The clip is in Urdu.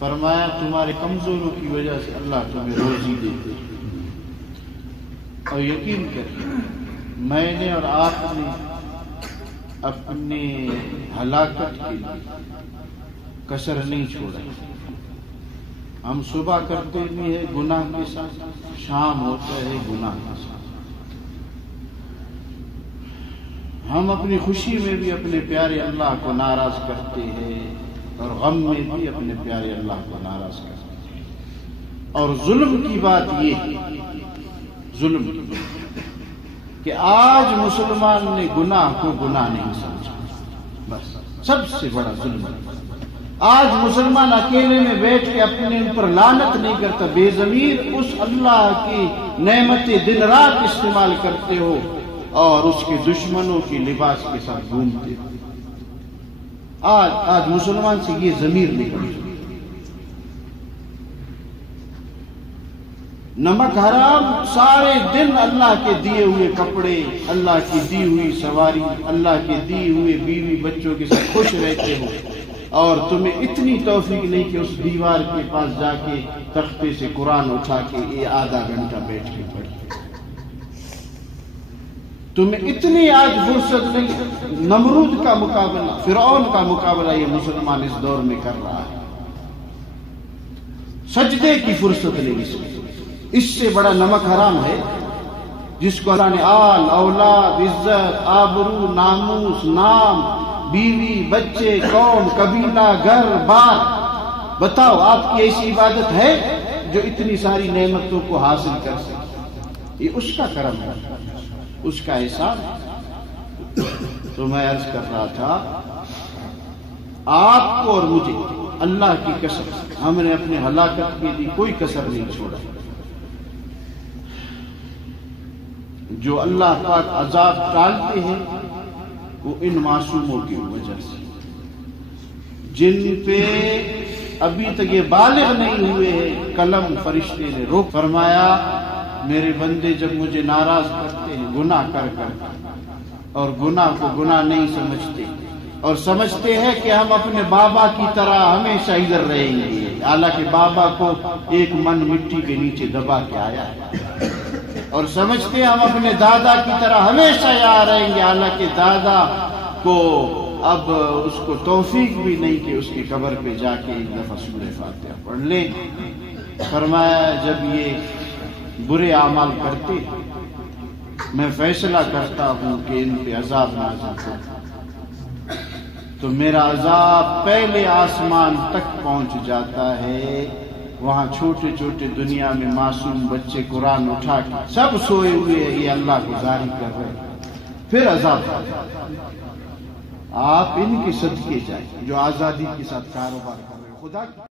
فرمایا تمہارے کمزوروں کی وجہ سے اللہ تمہیں روزی دیتے، اور یقین کریں میں نے اور آپ نے اپنے ہلاکت کے لیے کسر نہیں چھوڑا۔ ہم صبح کرتے بھی ہیں گناہ کے ساتھ، شام ہوتا ہے گناہ کے ساتھ۔ ہم اپنی خوشی میں بھی اپنے پیارے اللہ کو ناراض کرتے ہیں، اور غم میں بھی اپنے پیارے اللہ کو ناراض کرتے ہیں۔ اور ظلم کی بات یہ ہے، ظلم کی کہ آج مسلمان نے گناہ کو گناہ نہیں سمجھا، بس سب سے بڑا ظلم۔ آج مسلمان اکیلے میں بیٹھ کے اپنے ان پر لعنت نہیں کرتا، بے ضمیر اس اللہ کی نعمتیں دن رات استعمال کرتے ہو اور اس کے دشمنوں کی لباس کے ساتھ گھومتے ہو۔ آج مسلمان سے یہ ضمیر نکل، نمک حرام، سارے دن اللہ کے دیے ہوئے کپڑے، اللہ کی دی ہوئی سواری، اللہ کے دی ہوئے بیوی بچوں کے ساتھ خوش رہتے ہو، اور تمہیں اتنی توفیق نہیں کہ اس دیوار کے پاس جا کے تختے سے قرآن اٹھا کے یہ آدھا گھنٹہ بیٹھ کے پڑھے۔ تمہیں اتنی آج فرصت نہیں۔ نمرود کا مقابلہ، فرعون کا مقابلہ یہ مسلمان اس دور میں کر رہا ہے۔ سجدے کی فرصت نہیں اس سے بڑا نمک حرام ہے جس کو اللہ نے آل، اولاد، عزت، آبرو، ناموس، نام، بیوی، بچے، قوم، قبیلہ، گھر بار، بتاؤ آپ کی ایسی عبادت ہے جو اتنی ساری نعمتوں کو حاصل کر سکے؟ یہ اس کا کرم ہے، اس کا احسان ہے۔ تو میں عرض کر رہا تھا آپ کو اور مجھے اللہ کی قسم ہم نے اپنے ہلاکت کے لیے کوئی کسر نہیں چھوڑا۔ جو اللہ پاک عذاب ٹالتے ہیں وہ ان معصوموں کی وجہ سے، جن پہ ابھی تک یہ بالغ نہیں ہوئے ہیں، قلم فرشتے نے روک فرمایا میرے بندے جب مجھے ناراض کرتے ہیں گناہ کر کر، اور گناہ کو گناہ نہیں سمجھتے، اور سمجھتے ہیں کہ ہم اپنے بابا کی طرح ہمیشہ ادھر رہیں گے، حالانکہ بابا کو ایک من مٹی کے نیچے دبا کے آیا ہے، اور سمجھتے ہیں ہم اپنے دادا کی طرح ہمیشہ یہاں رہیں گے، حالانکہ دادا کو اب اس کو توفیق بھی نہیں کہ اس کی قبر پہ جا کے ایک دفعہ سورہ فاتحہ پڑھ لیں۔ فرمایا جب یہ برے اعمال کرتے میں فیصلہ کرتا ہوں کہ ان پہ عذاب نازل ہو، تو میرا عذاب پہلے آسمان تک پہنچ جاتا ہے، وہاں چھوٹے چھوٹے دنیا میں معصوم بچے قرآن اٹھا کے سب سوئے ہوئے ہیں، یہ اللہ کو جاری کر رہے ہیں، پھر عذاب آپ ان کے صدقے جائیں جو آزادی کے ساتھ کاروبار کر رہے ہیں۔ خدا کی